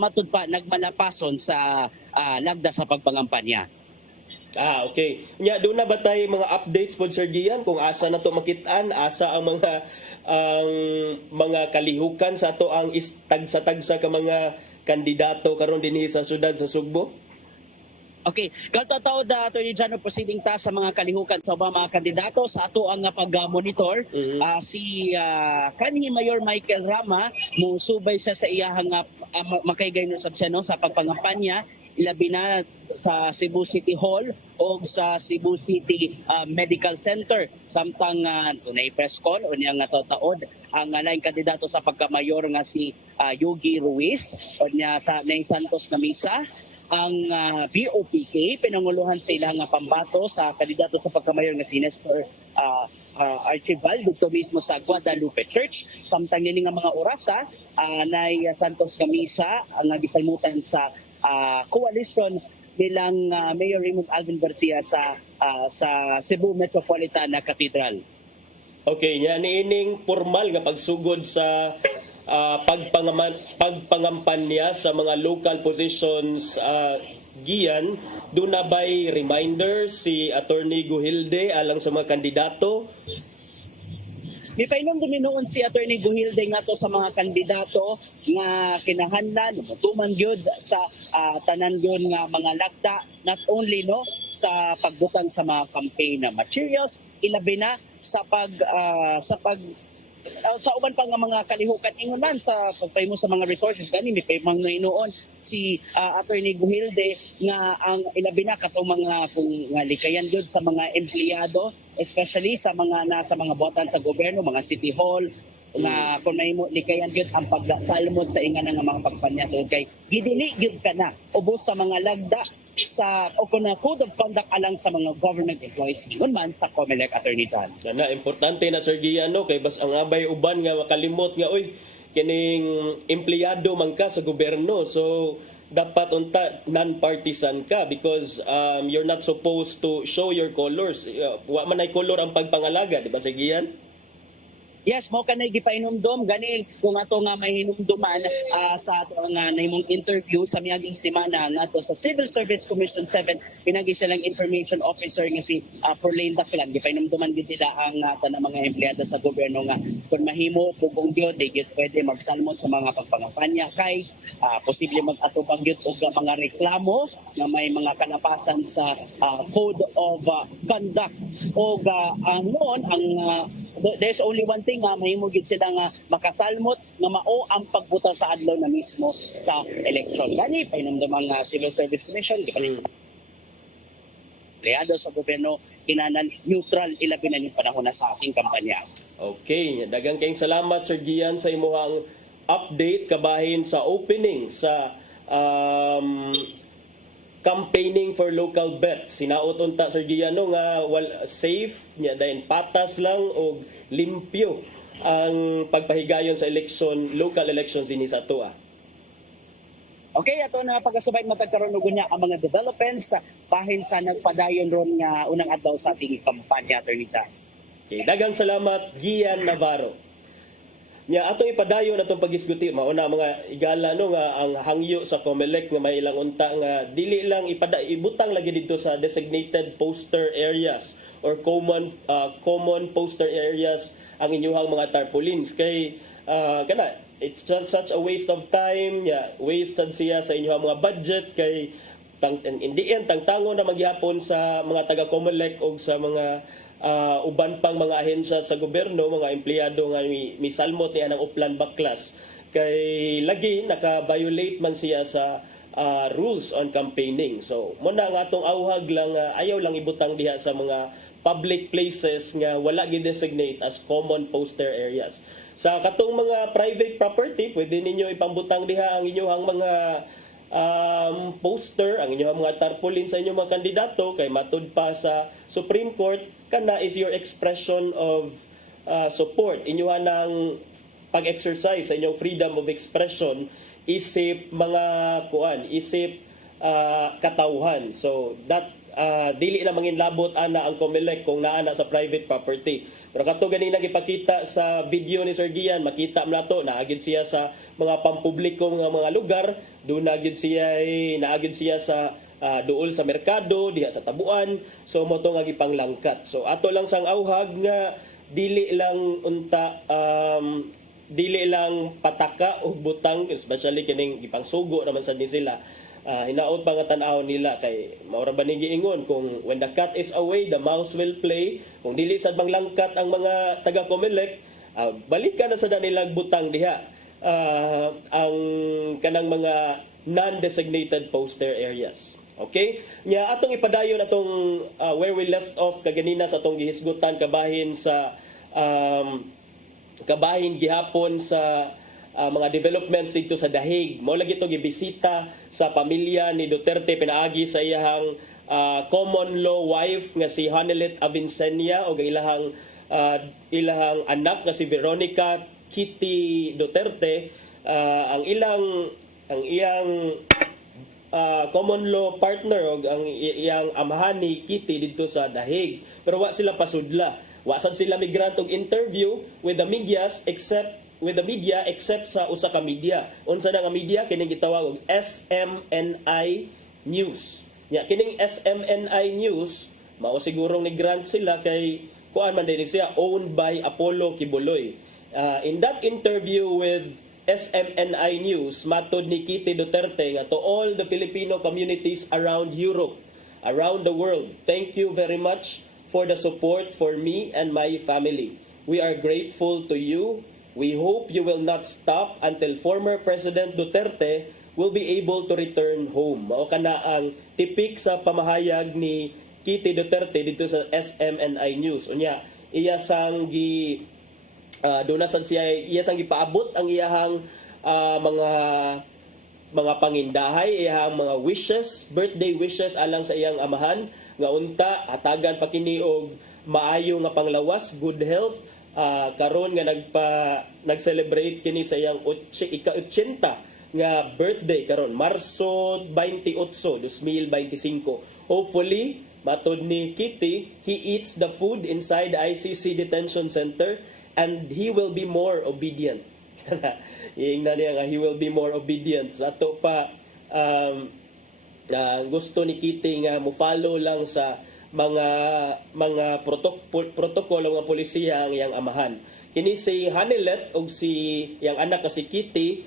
matud pa nagmalapason sa lagda sa pagpangampanya. Okay. Nya doon na ba tayo mga updates po, Sir Gian, kung asa na to makitaan, asa ang mga kalihukan sa to ang tagsa-tagsa ka mga kandidato karon dinhi sa syudad sa Sugbo? Okay, kaltataw da Attorney John proceeding ta sa mga kalihukan sa mga kandidato sa ato ang pag-monitor. Si kanhi Mayor Michael Rama musubay siya sa iyahang makaygay no sa pagpangampanya ilabi na sa Cebu City Hall o sa Cebu City Medical Center samtang tunay press con o niyang taod ang laing kandidato sa pagkamayor nga si Yogi Ruiz o niya sa Nay Santos na misa ang BOPK pinanguluhan sa ilang pambato sa kandidato sa pagkamayor nga si Nestor Archibald dito mismo sa Guadalupe Church samtang nini nga mga orasa Nay Santos Camisa ang gisalmutan sa coalition nilang Mayor Raymond Alvin Garcia sa Cebu Metropolitan Cathedral. Okay, nya niining formal nga pagsugod sa pagpangampanya sa mga local positions Gian, doon na ba'y reminder si Attorney Gohilde alang sa mga kandidato? Mipainom duminuon si Attorney Gohilde nga to sa mga kandidato nga kinahanglan mutuman gyud sa tanan gyud nga mga lagda not only no sa pagbutang sa mga campaign materials ilabi na sa sa uban pa nga mga kalihukan ingon sa pagpaymo sa mga resources gani mi paymang inuon si Attorney Gohilde nga ang ilabi na katong mga kung nga likayan gyud sa mga empleyado especially sa mga nasa mga botan sa gobyerno mga city hall na kung may likayan gyud ang pagsalmot sa inga nga mga pagpanya tungod kay gidili gyud kana ubos sa mga lagda sa o kung na code of conduct alang sa mga government employees ingon man sa COMELEC. Attorney John. Na importante na Sir Gian, no, kay bas ang abay uban nga makalimot nga oy kining empleyado man ka sa gobyerno, so dapat unta non-partisan ka because you're not supposed to show your colors. Wa man ay color ang pagpangalaga, di ba Sir Gian? Yes, mo kanay gipainomdom gani kung ato nga mahinumduman sa ato nga nahimong interview sa miaging semana nato sa Civil Service Commission 7 pinagi silang information officer nga si Perlane Daclan gipainomduman gid nila ang tanang mga empleyado sa gobyerno nga kung mahimo pugong gyud di pwede magsalmot sa mga pagpangampanya kay posible mag-atubang gyud og mga reklamo nga may mga kalapasan sa code of conduct og ang there's only one thing nga mahimo gid sila nga makasalmot nga mao ang pagbuta sa adlaw na mismo sa eleksyon. Gani pahinumdum ang Civil Service Commission di empleyado sa gobyerno kinanan neutral ilabi na yung panahon na sa ating kampanya. Okay, daghang kayong salamat Sir Gian sa imuhang update kabahin sa opening sa campaigning for local bets. Sinaot unta Sir Giano nga safe nya dayon patas lang o limpyo ang pagpahigayon sa local elections dinhi sa ato. Okay, ato na pagkasabay matagkaroon og niya ang mga developments bahin sa nagpadayon ron nga unang adlaw sa ating kampanya, Attorney John. Okay, daghang salamat Gian Navarro. Nya atong ipadayon atong paghisguti mauna mga igala no nga ang hangyo sa COMELEC nga may ilang unta nga dili lang ibutang lagi dito sa designated poster areas or common poster areas ang inyuhang mga tarpaulins kay kana it's just such a waste of time wasted siya sa inyuhang mga budget kay in the end tangtango na magyapon sa mga taga COMELEC o sa mga uban pang mga ahensya sa gobyerno, mga empleyado nga misalmot niya ng Uplan Baklas kay lagi naka-violate man siya sa rules on campaigning. So muna nga atong awhag lang ayaw lang ibutang diha sa mga public places nga wala gi-designate as common poster areas. Sa katong mga private property, pwede ninyo ipambutang diha ang inyong mga poster, ang inyong mga tarpaulin sa inyong mga kandidato kay matud pa sa Supreme Court kana is your expression of support inyuha ng pag-exercise sa inyong freedom of expression isip mga isip katawhan. So that dili na manginlabot ana ang COMELEC kung naa na sa private property. Pero kato ganina gipakita sa video ni Sir Gian, makita mo nato naagid siya sa mga pampubliko mga lugar, doon naagid siya sa duol sa merkado, diha sa tabuan. So mo to nga gipanglangkat. So ato lang sang awhag nga dili lang pataka o butang, especially kining gipangsugo naman sa din sila. Hinaot pa nga tan-aw nila kay maura ba ning giingon kung when the cat is away the mouse will play. Kung dili sad manglangkat ang mga taga COMELEC, balikan na sa nilang butang diha ang kanang mga non-designated poster areas. Okay? Nya atong ipadayon atong where we left off kaganina sa atong gihisgutan kabahin gihapon sa mga developments dito sa Dahig. Mao lagi to gibisita sa pamilya ni Duterte pinaagi sa iyang common law wife nga si Hanelet Avincenia o ilahang anak nga si Veronica Kitty Duterte. Ang iyang common law partner o ang iyang amahan ni Kitty dito sa Dahig. Pero wa sila pasudla. Wa sad sila migrant og interview with the media except sa usa ka media. Unsa na nga media kining gitawag og SMNI News. Nya kining SMNI News mao sigurong ni grant sila kay kuan man din siya owned by Apollo Kibuloy. In that interview with SMNI News, matod ni Kitty Duterte nga to all the Filipino communities around Europe, around the world, thank you very much for the support for me and my family. We are grateful to you. We hope you will not stop until former President Duterte will be able to return home. Mao kana ang tipik sa pamahayag ni Kitty Duterte dito sa SMNI News. Unya, iya sang gipaabot ang iyahang mga pangindahay, iyahang mga wishes, birthday wishes alang sa iyang amahan nga unta hatagan pa kini og maayo nga panglawas, good health. Karon nga nag-celebrate kini sa iyang ika-80 nga birthday karon Marso 28, 2025. Hopefully, matod ni Kitty, he eats the food inside the ICC detention center and he will be more obedient. Iingnan niya nga he will be more obedient. Sa ato pa gusto ni Kitty nga mo follow lang sa mga protocol ng mga polisiya ang iyang amahan. Kini si Hanelet o si iyang anak ka si Kitty,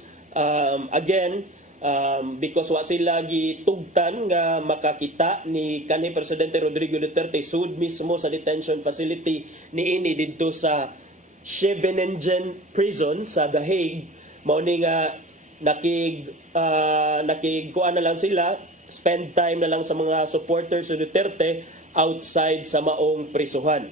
because wa sila gitugtan nga makakita ni kanhi Presidente Rodrigo Duterte sud mismo sa detention facility niini didto sa Scheveningen Prison sa The Hague. Mao ni nga nakikuan na lang sila, spend time na lang sa mga supporters ni Duterte outside sa maong prisuhan.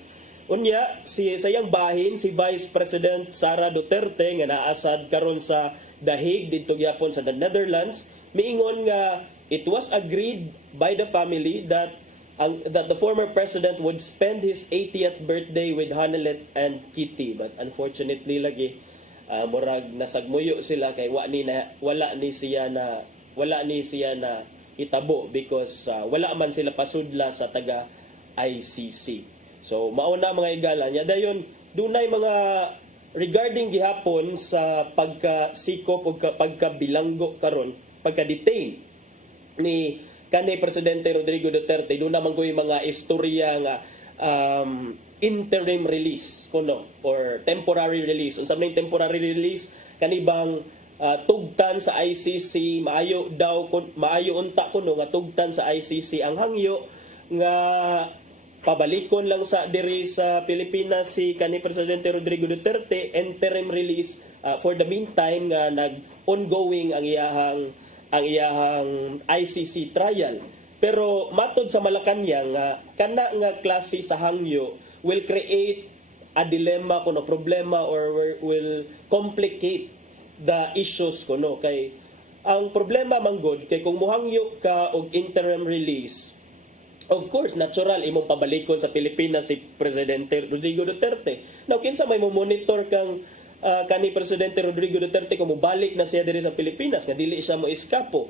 Unya, sa iyang bahin, si Vice President Sara Duterte nga naasad karon sa The Hague dito gyapon sa the Netherlands, miingon nga it was agreed by the family that the former president would spend his 80th birthday with Hanelet and Kitty, but unfortunately lagi murag nasagmuyo sila kay wala ni siya na itabo because wala man sila pasudla sa taga ICC. So mauna mga igala niya dayon dunay mga regarding gihapon sa pagkasikop o pagkabilanggo karon, pagka-detain ni kanhi Presidente Rodrigo Duterte, doon naman ko yung mga istorya nga interim release kuno or temporary release. Unsa man yung temporary release, kanibang tugtan sa ICC, maayo unta kuno nga tugtan sa ICC ang hangyo nga pabalikon lang sa diri sa Pilipinas si kanhi Presidente Rodrigo Duterte, interim release for the meantime nga nag-ongoing ang iyahang ICC trial. Pero matod sa Malacañang kana nga klase sa hangyo will create a dilemma kuno, problema, or will complicate the issues kuno. Kay ang problema manggod kay kung muhangyo ka og interim release, of course, natural imong pabalikon sa Pilipinas si Presidente Rodrigo Duterte. Now, kinsa may monitor kang kani Presidente Rodrigo Duterte kung mubalik na siya diri sa Pilipinas, nga dili siya mo iskapo.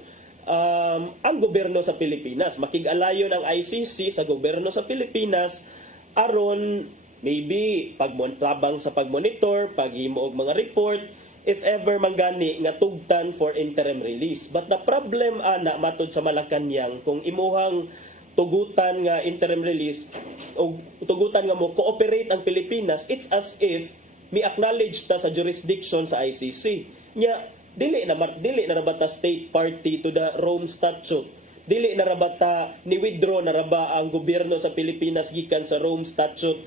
Ang gobyerno sa Pilipinas, makig-alayon ang ICC sa gobyerno sa Pilipinas aron maybe pagmontabang sa pagmonitor, paghimo og mga report, if ever manggani nga tugtan for interim release. But the problem ana matod sa Malacañang, kung imuhang tugutan nga interim release o tugutan nga mo cooperate ang Pilipinas, it's as if mi-acknowledge ta sa jurisdiction sa ICC. Nya dili na rabata state party to the Rome Statute. Dili na rabata ni withdraw na raba ang gobyerno sa Pilipinas gikan sa Rome Statute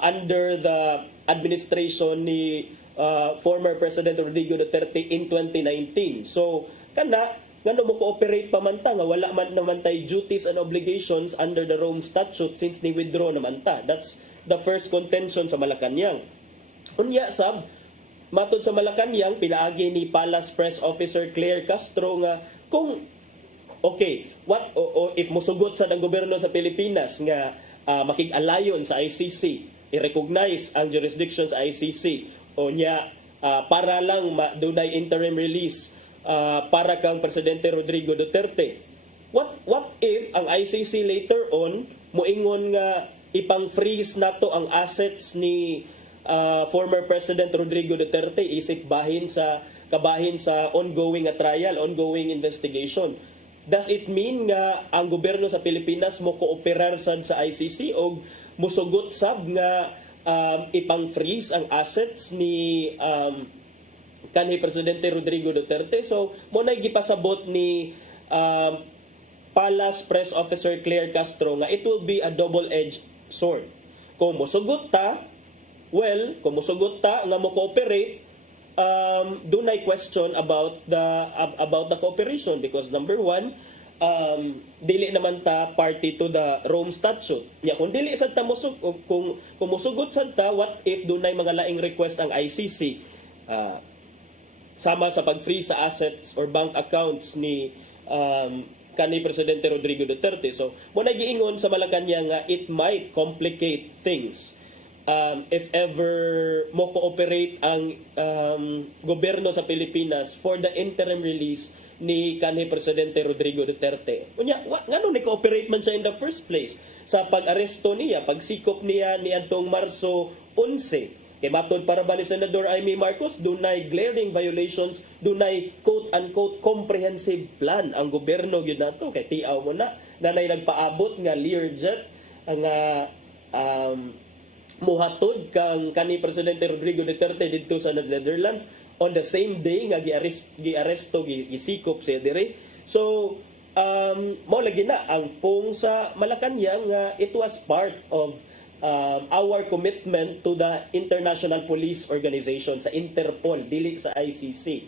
under the administration ni former President Rodrigo Duterte in 2019. So kana ngano mo cooperate pa man ta nga wala man naman tay duties and obligations under the Rome Statute since ni withdraw naman ta. That's the first contention sa Malacañang. Unya sab matod sa Malacañang, pinaagi ni Palace Press Officer Claire Castro nga kung okay, if musugot sa ang gobyerno sa Pilipinas nga makig-alayon sa ICC, i-recognize ang jurisdiction sa ICC o nya para lang dunay interim release para kang Presidente Rodrigo Duterte. What if ang ICC later on moingon nga ipang-freeze nato ang assets ni former President Rodrigo Duterte isip kabahin sa ongoing trial, ongoing investigation? Does it mean nga ang gobyerno sa Pilipinas mo kooperar sad sa ICC o musugot sab nga ipang-freeze ang assets ni kanhi Presidente Rodrigo Duterte? So mo nay gipasabot ni Palace Press Officer Claire Castro nga it will be a double-edged sword. Kung musugot ta nga mo cooperate, dunay question about the cooperation because number one, dili naman ta party to the Rome Statute. Kung dili sad ta kung musugot sad ta, what if dunay mga laing request ang ICC sama sa pag-freeze sa assets or bank accounts ni kanhi Presidente Rodrigo Duterte? So mo nagiingon sa Malacañang nga it might complicate things if ever mo cooperate ang gobyerno sa Pilipinas for the interim release ni kanhi Presidente Rodrigo Duterte. Unya, ngano ni cooperate man siya in the first place sa pag-aresto niya, pagsikop niya ni adtong Marso 11. Kay matod para ba ni Senador Amy Marcos, dunay glaring violations, dunay quote-unquote comprehensive plan ang gobyerno gyud nato. Kay tiaw mo na nanay nagpaabot nga Learjet ang muhatod kang kanhi Presidente Rodrigo Duterte didto sa Netherlands on the same day nga giaresto gisikop siya dire. So mao lagi na ang pong sa Malacañang nga it was part of our commitment to the International Police Organization, sa Interpol, dili sa ICC.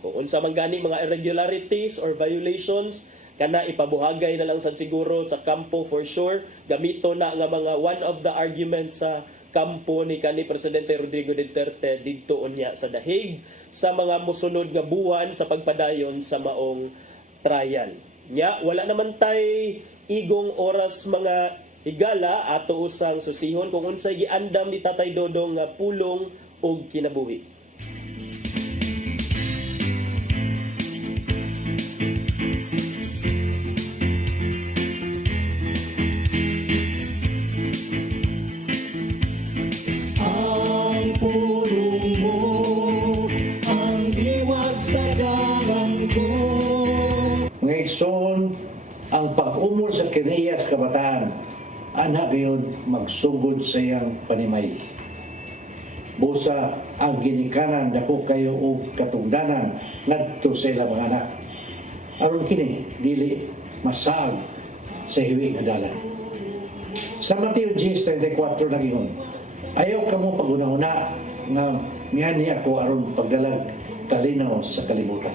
Kung unsa man gani mga irregularities or violations, kana ipabuhagay na lang sad siguro sa kampo for sure. Gamito na nga mga one of the arguments sa kampo ni kanhi Presidente Rodrigo Duterte didto unya sa The Hague sa mga mosunod nga buwan sa pagpadayon sa maong trial. Nya wala naman tay igong oras mga higala ato usang susihon kung unsay giandam ni Tatay Dodong nga pulong og kinabuhi. Ang puno aron magsugod sa iyang panimay. Busa ang ginikanan dako kayo og katungdanan ngadto sa ilang mga anak. Aron kini dili masaag sa hiwi nga dalan. Sa Mateo 10:34 nagingon, ayaw kamo paguna-una nga miyani ako aron pagdalag kalinaw sa kalibutan.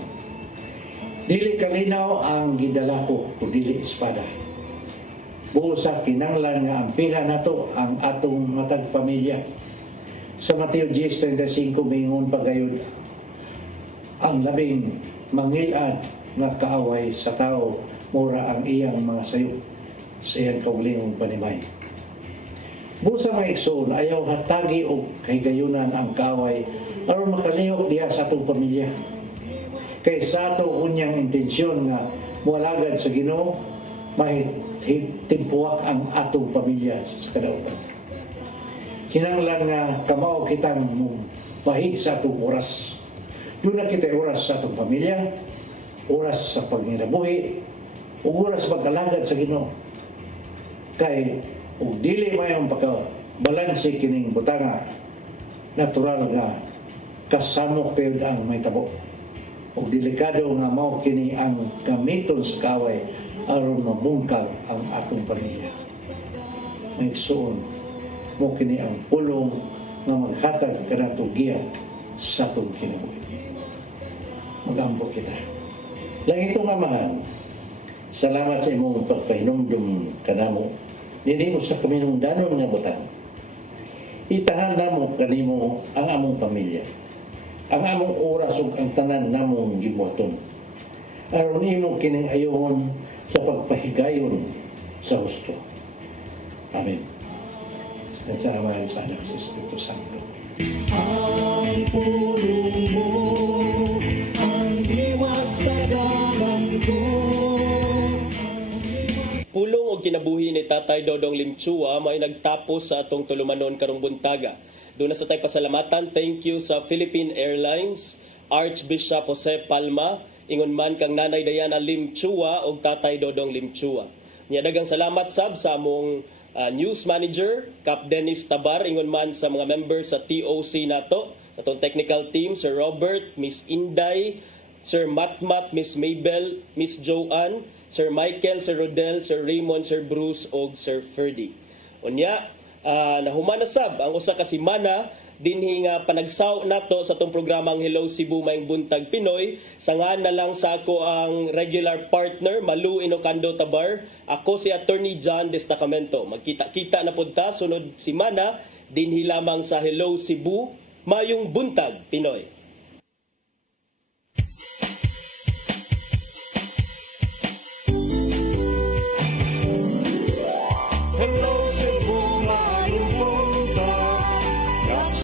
Dili kalinaw ang gidala ko o dili espada. Buos sa kinanglan nga ampihan nato ang atong matag pamilya. Sa Mateo 10:35 mingon pagayod, ang labing mangilad nga kaaway sa tao mura ang iyang mga sayop sa iyang kaulingong panimay. Busa mga igsoon, ayaw hatagi o kahigayunan ang kaaway aron makalihok diha sa atong pamilya. Kay sa ato unyang intensyon nga mualagad sa Ginoo, mahimpuak ang atong pamilya sa kadautan. Kinanglan nga kamao kitang pahig sa atong oras. Doon na kita oras sa atong pamilya, oras sa pagnginabuhi, o oras pag-alagad sa Ginoo. Kay ug dili mayong pagkabalanse kining butanga, natural nga kasamo kayo ang may tabo. Ug delikado nga mao kini ang gamiton sa kaaway aron mabungkag ang atong pamilya. Nagsuon mo kini ang pulong nga maghatag kanato giya sa atong kinabuhi. Mag-ambot kita. Langitong Amahan, salamat sa imong pagpahinumdum kanamo. Dili mo sa kaminungdanon nga butang. Itahan namo kanimo ang among pamilya, ang among oras ug ang tanan namong gibuhaton. Aron imo kining ayoon sa pagpahigayon sa husto. Amen. Sa Ama sa Anak sa Espiritu Santo. Ang pulong mo, ang iwag sa dalan ko. Pulong og kinabuhi ni Tatay Dodong Limchua may nagtapos sa atong tulumanon karong buntaga. Doon na sa tay pasalamatan, thank you sa Philippine Airlines, Archbishop Jose Palma, ingon man kang Nanay Diana Limchua og Tatay Dodong Limchua. Nya daghang salamat sab sa among news manager, Cap Dennis Tabar, ingon man sa mga members sa TOC nato, sa atong technical team, Sir Robert, Miss Inday, Sir Matmat, Miss Mabel, Miss Joanne, Sir Michael, Sir Rodel, Sir Raymond, Sir Bruce, o Sir Ferdy. Unya, nahumanasab ang usa ka semana dinhi nga panagsaw nato sa tong programang Hello Cebu Maayong Buntag Pinoy. Sangan na lang sa ako ang regular partner, Malu Inocando Tabar. Ako si Attorney John Destacamento. Magkita-kita na punta sunod semana dinhi lamang sa Hello Cebu Maayong Buntag Pinoy.